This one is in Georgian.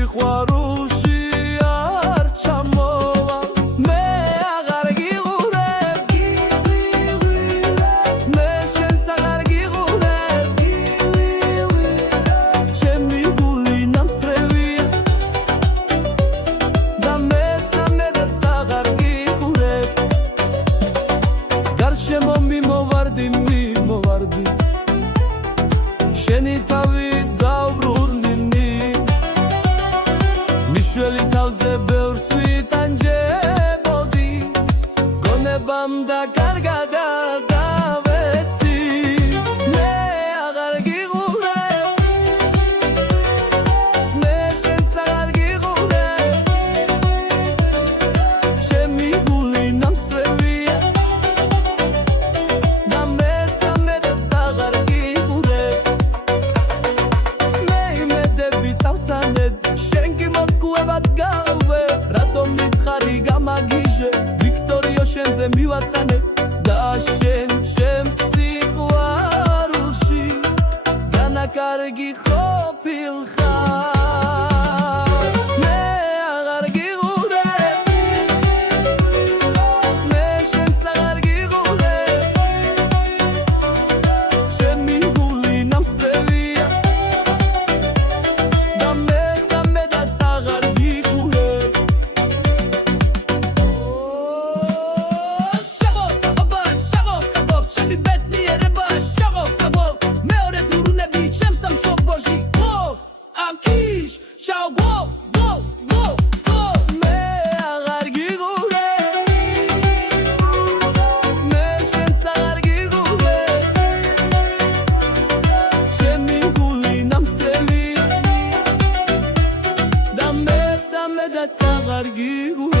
სიყვარულში არ ჩამოვალ მე აღარ გიყურებ მე შენს აღარ გიყურებ ჩემი გული ნამსწრევია და მესამედაც აღარ გიყურებ გარშემო მიმოვარდი შენი თავით დავბრუნდინი მიშველი თავზე ბევრს ვიტანჯებოდი გონებამ და კარგად დავეცი მე აღარ გიყურებ მე შენს აღარ გიყურებ ჩემი გული ნამსწრევია და მესამედაც აღარ გიყურებ შენ კი მოგგვევად გავე რატომ მითხარი გამაგიჟე ვიქტორიო შენზე მივატანე და შენ ჩემს სიყვარულში განაკარგი ყოფილხარ მე აღარ გიყურებ მე შენს აღარ გიყურებ ჩემი გული ნამსწრევია That's how I